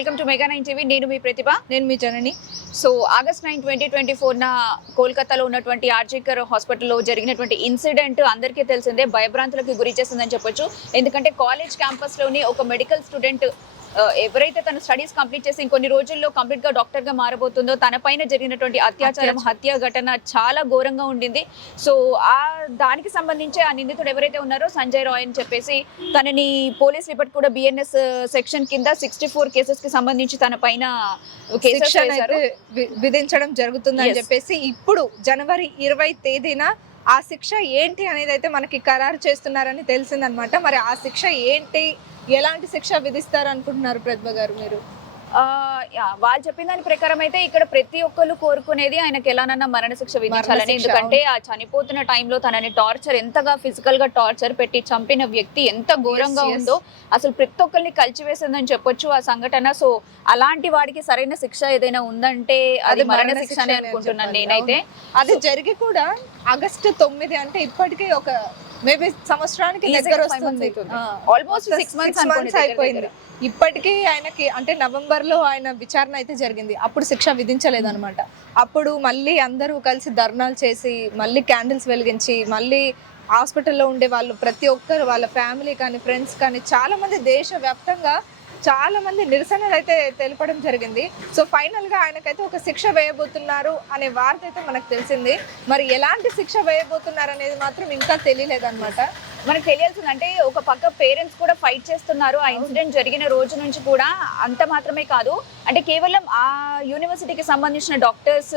Welcome to mega 9 TV. నేను మీ ప్రతిభ. నేను మీ జనని. So August 9, 2024 కోల్కతాలో ఉన్నటువంటి ఆర్జికర్ హాస్పిటల్లో జరిగినటువంటి ఇన్సిడెంట్ అందరికీ తెలిసిందే. భయభ్రాంతులకు గురి చేసిందని చెప్పొచ్చు. ఎందుకంటే కాలేజ్ క్యాంపస్లోని ఒక మెడికల్ స్టూడెంట్ ఎవరైతే తన స్టడీస్ కంప్లీట్ చేసి ఇంకొన్ని రోజుల్లో కంప్లీట్ గా డాక్టర్ గా మారబోతుందో తన పైన జరిగినటువంటి అత్యాచారం హత్య ఘటన చాలా ఘోరంగా ఉండింది. సో దానికి సంబంధించి ఆ నిందితుడు ఎవరైతే ఉన్నారో సంజయ్ రాయ్ అని చెప్పేసి తనని పోలీసులు ఇప్పటికి కూడా బిఎన్ఎస్ సెక్షన్ కింద 64 కేసెస్ కి సంబంధించి తన పైన విధించడం జరుగుతుందని చెప్పేసి ఇప్పుడు జనవరి 20 తేదీన ఆ శిక్ష ఏంటి అనేది అయితే మనకి ఖరారు చేస్తున్నారని తెలిసిందనమాట. మరి ఆ శిక్ష ఏంటి, ఎలాంటి శిక్ష విధిస్తారు అనుకుంటున్నారు ప్రతిభ గారు మీరు? వాళ్ళు చెప్పిన దాని ప్రకారం అయితే ఇక్కడ ప్రతి ఒక్కరు కోరుకునేది ఆయనకి ఎలానన్నా మరణశిక్ష విధించాలని. ఎందుకంటే ఆ చనిపోతున్న టైంలో తనని టార్చర్ ఎంతగా ఫిజికల్ గా టార్చర్ పెట్టి చంపిన వ్యక్తి ఎంత ఘోరంగా ఉందో అసలు ప్రతి ఒక్కరిని కలిచివేసిందని చెప్పొచ్చు ఆ సంఘటన. సో అలాంటి వాడికి సరైన శిక్ష ఏదైనా ఉందంటే అది మరణ శిక్ష అని అనుకుంటున్నాను నేనైతే. అది జరిగి కూడా ఆగస్టు 9 అంటే ఇప్పటికీ ఒక మేబీ సంవత్సరానికి దగ్గర వస్తుంది. ఆల్మోస్ట్ 6 months అయిపోయింది. ఇప్పటికీ ఆయనకి అంటే నవంబర్ లో ఆయన విచారణ అయితే జరిగింది. అప్పుడు శిక్ష విధించలేదు అనమాట. అప్పుడు మళ్ళీ అందరూ కలిసి ధర్నాలు చేసి మళ్ళీ క్యాండిల్స్ వెలిగించి మళ్ళీ హాస్పిటల్లో ఉండే వాళ్ళు ప్రతి ఒక్కరు వాళ్ళ ఫ్యామిలీ కానీ ఫ్రెండ్స్ కానీ చాలా మంది దేశవ్యాప్తంగా చాలా మంది నిరసనలు అయితే తెలపడం జరిగింది. సో ఫైనల్ గా ఆయనకైతే ఒక శిక్ష వేయబోతున్నారు అనే వార్త అయితే మనకు తెలిసింది. మరి ఎలాంటి శిక్ష వేయబోతున్నారు అనేది మాత్రం ఇంకా తెలియలేదన్నమాట. మనకు తెలియాల్సిందంటే ఒక పక్క పేరెంట్స్ కూడా ఫైట్ చేస్తున్నారు. ఆ ఇన్సిడెంట్ జరిగిన రోజు నుంచి కూడా అంత మాత్రమే కాదు, అంటే కేవలం ఆ యూనివర్సిటీకి సంబంధించిన డాక్టర్స్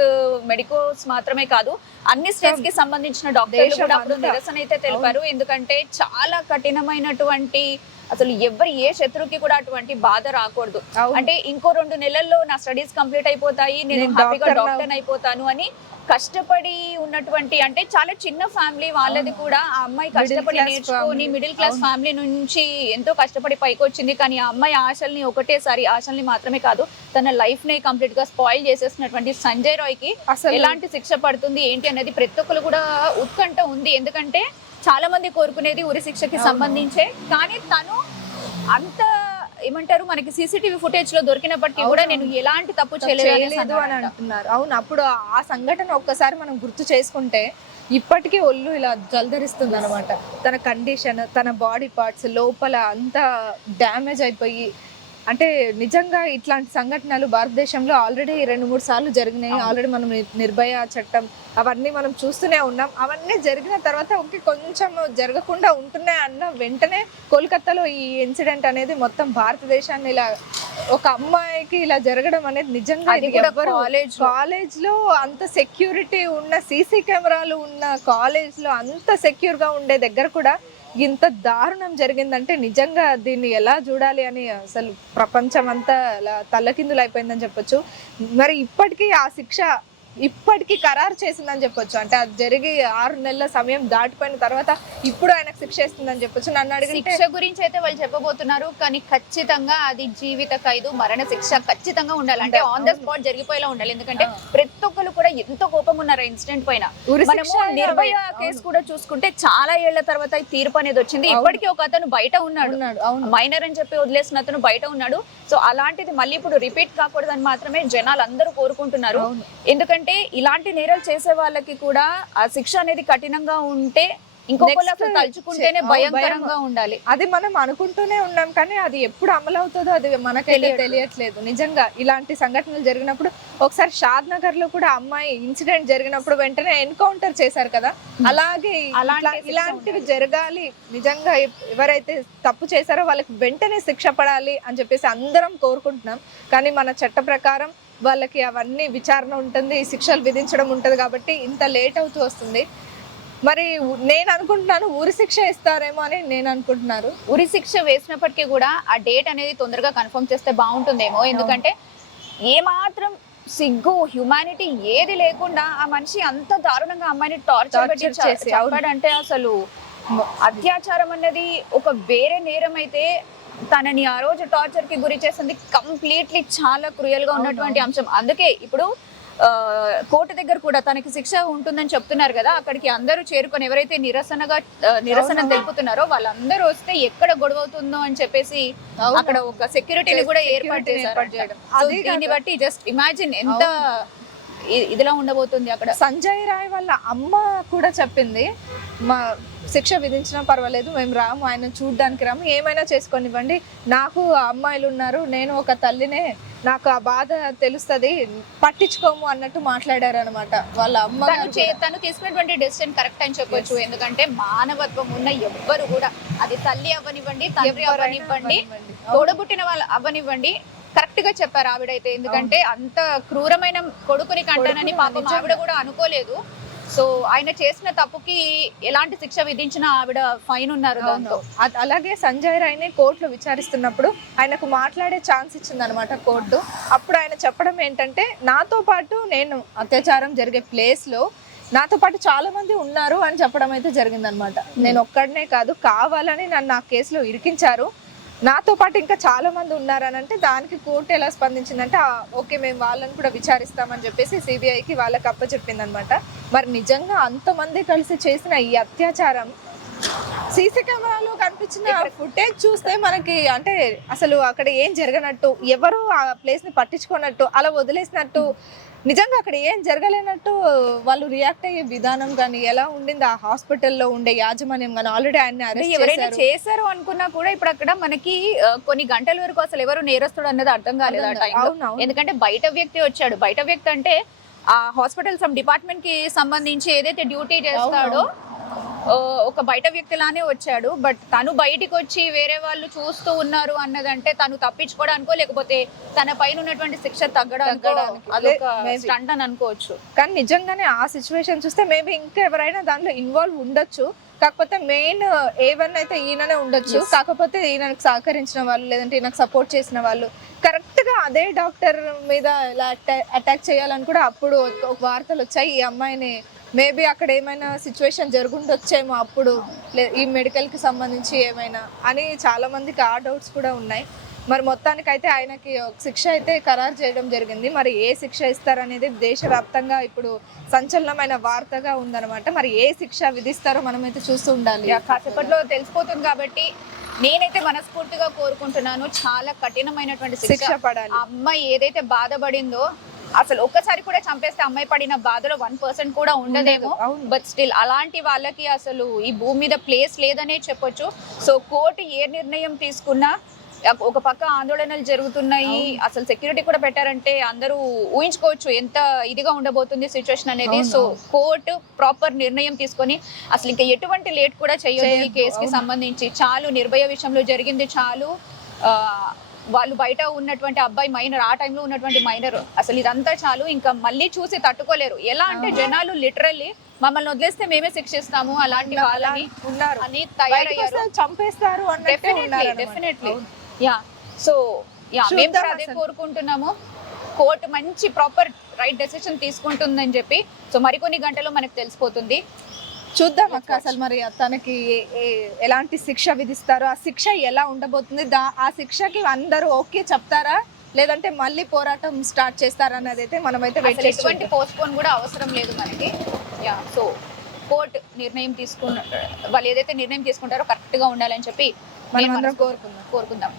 మెడికోస్ మాత్రమే కాదు, అన్ని స్టేట్స్ కి సంబంధించిన డాక్టర్లు కూడా అప్పుడు నిరసన అయితే తెలిపారు. ఎందుకంటే చాలా కఠినమైనటువంటి అసలు ఎవరి ఏ శత్రువుకి కూడా అటువంటి బాధ రాకూడదు. అంటే ఇంకో 2 నెలల్లో నా స్టడీస్ కంప్లీట్ అయిపోతాయి, నేను హ్యాపీగా డాక్టర్ అయిపోతాను అని కష్టపడి ఉన్నటువంటి, అంటే చాలా చిన్న ఫ్యామిలీ వాళ్ళది కూడా. ఆ అమ్మాయి కష్టపడి నేర్చుకొని మిడిల్ క్లాస్ ఫ్యామిలీ నుంచి ఎంతో కష్టపడి పైకి వచ్చింది. కానీ ఆ అమ్మాయి ఆశల్ని ఒకటేసారి, ఆశల్ని మాత్రమే కాదు తన లైఫ్ ని కంప్లీట్ గా స్పాయిల్ చేసేసినటువంటి సంజయ్ రాయ్ కి అసలు ఎలాంటి శిక్ష పడుతుంది ఏంటి అనేది ప్రతి ఒక్కరు కూడా ఉత్కంఠ ఉంది. ఎందుకంటే చాలా మంది కోరుకునేది ఉరి శిక్షకి సంబంధించే. కానీ తను అంత ఏమంటారు, మనకి సీసీటీవీ ఫుటేజ్ లో దొరికినప్పటికీ కూడా నేను ఎలాంటి తప్పు చేయలేదు అని అంటున్నారు. అవును, అప్పుడు ఆ సంఘటన ఒక్కసారి మనం గుర్తు చేసుకుంటే ఇప్పటికీ ఒళ్ళు ఇలా జలధరిస్తుంది అనమాట. తన కండిషన్, తన బాడీ పార్ట్స్ లోపల అంతా డ్యామేజ్ అయిపోయి, అంటే నిజంగా ఇట్లాంటి సంఘటనలు భారతదేశంలో ఆల్రెడీ 2-3 సార్లు జరిగినాయి. ఆల్రెడీ మనం నిర్భయ చట్టం అవన్నీ మనం చూస్తూనే ఉన్నాం. అవన్నీ జరిగిన తర్వాత కొంచెం జరగకుండా ఉంటున్నాయి అన్న వెంటనే కోల్కతాలో ఈ ఇన్సిడెంట్ అనేది మొత్తం భారతదేశాన్ని ఇలా ఒక అమ్మాయికి ఇలా జరగడం అనేది నిజంగా కాలేజ్ లో అంత సెక్యూరిటీ ఉన్న సీసీ కెమెరాలు ఉన్న కాలేజ్ లో అంత సెక్యూర్ గా ఉండే దగ్గర కూడా ఇంత దారుణం జరిగిందంటే నిజంగా దీన్ని ఎలా చూడాలి అని అసలు ప్రపంచం అంతా తల్లకిందులు అయిపోయిందని చెప్పొచ్చు. మరి ఇప్పటికీ ఆ శిక్ష ఇప్పటికీ ఖరారు చేసిందని చెప్పొచ్చు. అంటే అది జరిగి 6 నెలల సమయం దాటిపోయిన తర్వాత ఇప్పుడు ఆయనకు శిక్ష ఇస్తుందని చెప్పొచ్చు. నన్ను అడిగితే శిక్ష గురించి అయితే వాళ్ళు చెప్పబోతున్నారు, కానీ ఖచ్చితంగా అది జీవిత ఖైదు, మరణ శిక్ష ఖచ్చితంగా ఉండాలి. అంటే ఆన్ ద స్పాట్ జరిగిపోయేలా ఉండాలి. ఎందుకంటే ప్రతి ఒక్కరు కూడా ఎంతో కోపం ఉన్నారు ఇన్సిడెంట్ పైన. మనము నిర్భయ కేసు కూడా చూసుకుంటే చాలా ఏళ్ల తర్వాత తీర్పు అనేది వచ్చింది. ఇప్పటికీ ఒక అతను బయట ఉన్నాడు, మైనర్ అని చెప్పి వదిలేసిన అతను బయట ఉన్నాడు. సో అలాంటిది మళ్ళీ ఇప్పుడు రిపీట్ కాకూడదని మాత్రమే జనాలు అందరూ కోరుకుంటున్నారు. ఎందుకంటే ఇలాంటి నేరాలు చేసే వాళ్ళకి కూడా ఆ శిక్ష అనేది కఠినంగా ఉంటే ఇంకొకళ్ళు తలుచుకుంటేనే భయంకరంగా ఉండాలి. అది మనం అనుకుంటూనే ఉన్నాం, కానీ అది ఎప్పుడు అమలు అవుతుందో అది మనకైతే తెలియట్లేదు. నిజంగా ఇలాంటి సంఘటనలు జరిగినప్పుడు ఒకసారి షాద్ నగర్ లో కూడా అమ్మాయి ఇన్సిడెంట్ జరిగినప్పుడు వెంటనే ఎన్కౌంటర్ చేశారు కదా, అలాగే ఇలాంటివి జరగాలి. నిజంగా ఎవరైతే తప్పు చేశారో వాళ్ళకి వెంటనే శిక్ష పడాలి అని చెప్పేసి అందరం కోరుకుంటున్నాం. కానీ మన చట్ట ప్రకారం వాళ్ళకి అవన్నీ విచారణ ఉంటుంది, శిక్షలు విధించడం ఉంటుంది, కాబట్టి ఇంత లేట్ అవుతూ వస్తుంది. మరి నేను అనుకుంటున్నాను ఉరి శిక్ష ఇస్తారేమో అని నేను అనుకుంటున్నారు. ఉరి శిక్ష వేసినప్పటికీ కూడా ఆ డేట్ అనేది తొందరగా కన్ఫర్మ్ చేస్తే బాగుంటుందేమో. ఎందుకంటే ఏమాత్రం సిగ్గు, హ్యుమానిటీ ఏది లేకుండా ఆ మనిషి అంత దారుణంగా అమ్మాయిని టార్చర్ చేసి చంపాడంటే అసలు అత్యాచారం అనేది ఒక వేరే నేరం అయితే తనని ఆ రోజు టార్చర్ కి గురి చేసింది కంప్లీట్లీ చాలా క్రూయల్ గా ఉన్నటువంటి అంశం. అందుకే ఇప్పుడు కోర్టు దగ్గర కూడా తనకి శిక్ష ఉంటుందని చెప్తున్నారు కదా, అక్కడికి అందరూ చేరుకొని ఎవరైతే నిరసన తెలుపుతున్నారో వాళ్ళందరూ వస్తే ఎక్కడ గొడవ అవుతుందో అని చెప్పేసి అక్కడ ఒక సెక్యూరిటీని కూడా ఏర్పాటు చేయడం. దీన్ని బట్టి జస్ట్ ఇమాజిన్ ఎంత ఇదిలా ఉండబోతుంది అక్కడ. సంజయ్ రాయ్ వాళ్ళ అమ్మ కూడా చెప్పింది, మా శిక్ష విధించినా పర్వాలేదు, మేము రాము, ఆయన చూడ్డానికి రాము, ఏమైనా చేసుకొనివ్వండి, నాకు అమ్మాయిలు ఉన్నారు, నేను ఒక తల్లినే, నాకు ఆ బాధ తెలుస్తుంది, పట్టించుకోము అన్నట్టు మాట్లాడారు అనమాట వాళ్ళ అమ్మ. తను తీసుకున్నటువంటి డెసిషన్ కరెక్ట్ అని చెప్పొచ్చు. ఎందుకంటే మానవత్వం ఉన్న ఎవ్వరు కూడా, అది తల్లి అవ్వనివ్వండి, తండ్రి అవ్వనివ్వండి, తోడబుట్టిన వాళ్ళు అవ్వనివ్వండి, కరెక్ట్ గా చెప్పారు ఆవిడైతే. ఎందుకంటే అంత క్రూరమైన కొడుకుని కంటానని పాపం ఆవిడ కూడా అనుకోలేదు. సో ఆయన చేసిన తప్పుకి ఎలాంటి శిక్ష విధించినా ఆవిడ ఫైన్ ఉన్నారు దాంతో. అలాగే సంజయ్ రాయ్ని కోర్టులో విచారిస్తున్నప్పుడు ఆయనకు మాట్లాడే ఛాన్స్ ఇచ్చింది అనమాట కోర్టు. అప్పుడు ఆయన చెప్పడం ఏంటంటే, నాతో పాటు నేను అత్యాచారం జరిగే ప్లేస్ లో నాతో పాటు చాలా మంది ఉన్నారు అని చెప్పడం అయితే జరిగిందనమాట. నేను ఒక్కడనే కాదు, కావాలని నన్ను ఆ కేసులో ఇరికించారు, నాతో పాటు ఇంకా చాలా మంది ఉన్నారని అంటే, దానికి కోర్టు ఎలా స్పందించిందంటే, ఓకే మేము వాళ్ళని కూడా విచారిస్తామని చెప్పేసి సిబిఐకి వాళ్ళకి అప్పచెప్పింది అనమాట. మరి నిజంగా అంతమంది కలిసి చేసిన ఈ అత్యాచారం సీసీ కెమెరాలో కనిపించిన ఫుటేజ్ చూస్తే మనకి అంటే అసలు అక్కడ ఏం జరగనట్టు, ఎవరు ఆ ప్లేస్ ని పట్టించుకున్నట్టు, అలా వదిలేసినట్టు, నిజంగా అక్కడ ఏం జరగలేనట్టు వాళ్ళు రియాక్ట్ అయ్యే విధానం కానీ ఎలా ఉండింది, ఆ హాస్పిటల్లో ఉండే యాజమాన్యం కానీ, ఆల్రెడీ ఆయన ఎవరైనా చేశారు అనుకున్నా కూడా ఇప్పుడు అక్కడ మనకి కొన్ని గంటల వరకు అసలు ఎవరు నేరస్తుడు అన్నది అర్థం కాలేదు ఆ టైంలో. ఎందుకంటే బయట వ్యక్తి వచ్చాడు, బయట వ్యక్తి అంటే ఆ హాస్పిటల్ డిపార్ట్మెంట్ కి సంబంధించి ఏదైతే డ్యూటీ చేస్తాడో ఒక బయట వ్యక్తిలానే వచ్చాడు. బట్ తను బయటికి వచ్చి వేరే వాళ్ళు చూస్తూ ఉన్నారు అన్నదంటే తను తప్పించుకోవడానికో లేకపోతే తన పైన ఉన్నటువంటి శిక్ష తగ్గడానికి అదొక స్టంట్ అని అనుకోవచ్చు. కానీ నిజంగానే ఆ సిచ్యువేషన్ చూస్తే మేబీ ఇంకా ఎవరైనా దాంట్లో ఇన్వాల్వ్ ఉండొచ్చు. కాకపోతే మెయిన్ ఏవన్ అయితే ఈయననే ఉండొచ్చు. కాకపోతే ఈయనకు సహకరించిన వాళ్ళు లేదంటే ఈయనకు సపోర్ట్ చేసిన వాళ్ళు కరెక్ట్ గా అదే డాక్టర్ మీద ఇలా అటాక్ చేయాలని కూడా అప్పుడు ఒక వార్తలు వచ్చాయి. ఈ అమ్మాయిని మేబీ అక్కడ ఏమైనా సిచ్యువేషన్ జరుగుండొచ్చేమో అప్పుడు, ఈ మెడికల్ కి సంబంధించి ఏమైనా అని చాలా మందికి ఆ డౌట్స్ కూడా ఉన్నాయి. మరి మొత్తానికైతే ఆయనకి ఒక శిక్ష అయితే ఖరారు చేయడం జరిగింది. మరి ఏ శిక్ష ఇస్తారనేది దేశవ్యాప్తంగా ఇప్పుడు సంచలనమైన వార్తగా ఉందన్నమాట. మరి ఏ శిక్ష విధిస్తారో మనమైతే చూస్తూ ఉండాలి. కాసేపట్లో తెలిసిపోతుంది కాబట్టి నేనైతే మనస్ఫూర్తిగా కోరుకుంటున్నాను, చాలా కఠినమైనటువంటి శిక్ష పడాలి. ఆ అమ్మాయి ఏదైతే బాధపడిందో, అసలు ఒక్కసారి కూడా చంపేస్తే అమ్మాయి పడిన బాధలో 1% కూడా ఉండదేమో. బట్ స్టిల్ అలాంటి వాళ్ళకి అసలు ఈ భూమి మీద ప్లేస్ లేదనే చెప్పొచ్చు. సో కోర్టు ఏ నిర్ణయం తీసుకున్నా, ఒక పక్క ఆందోళనలు జరుగుతున్నాయి, అసలు సెక్యూరిటీ కూడా పెట్టారంటే అందరూ ఊహించుకోవచ్చు ఎంత ఇదిగా ఉండబోతుంది సిచ్యువేషన్ అనేది. సో కోర్టు ప్రాపర్ నిర్ణయం తీసుకొని అసలు ఇంకా ఎటువంటి లేట్ కూడా చేయొద్దు ఈ కేసుకి సంబంధించి. చాలు, నిర్భయ విషయంలో జరిగింది చాలు. వాళ్ళు బయట ఉన్నటువంటి అబ్బాయి మైనర్, ఆ టైంలో ఉన్నటువంటి మైనర్, అసలు ఇదంతా చాలు. ఇంకా మళ్ళీ చూసి తట్టుకోలేరు. ఎలా అంటే జనాలు లిటరల్లీ మమ్మల్ని వదిలేస్తే మేమే శిక్షిస్తాము అలాంటి వాళ్ళని ఉన్నారు అని తయారయ్యారు, చంపేస్తారు. Definitely yeah. సో యా, మేము అదే కోరుకుంటున్నాము, కోర్టు మంచి ప్రాపర్ రైట్ డెసిషన్ తీసుకుంటుందని చెప్పి. సో మరికొన్ని గంటల్లో మనకు తెలిసిపోతుంది. చూద్దాం అక్క, అసలు మరి తనకి ఎలాంటి శిక్ష విధిస్తారో, ఆ శిక్ష ఎలా ఉండబోతుంది, ఆ శిక్షకి అందరూ ఓకే చెప్తారా లేదంటే మళ్ళీ పోరాటం స్టార్ట్ చేస్తారా అన్నది అయితే మనమైతే ఎటువంటి పోస్ట్పోన్ కూడా అవసరం లేదు మనకి. యా, సో కోర్టు నిర్ణయం వాళ్ళు ఏదైతే నిర్ణయం తీసుకుంటారో కరెక్ట్ గా ఉండాలని చెప్పి మనం కోరుకుందాం.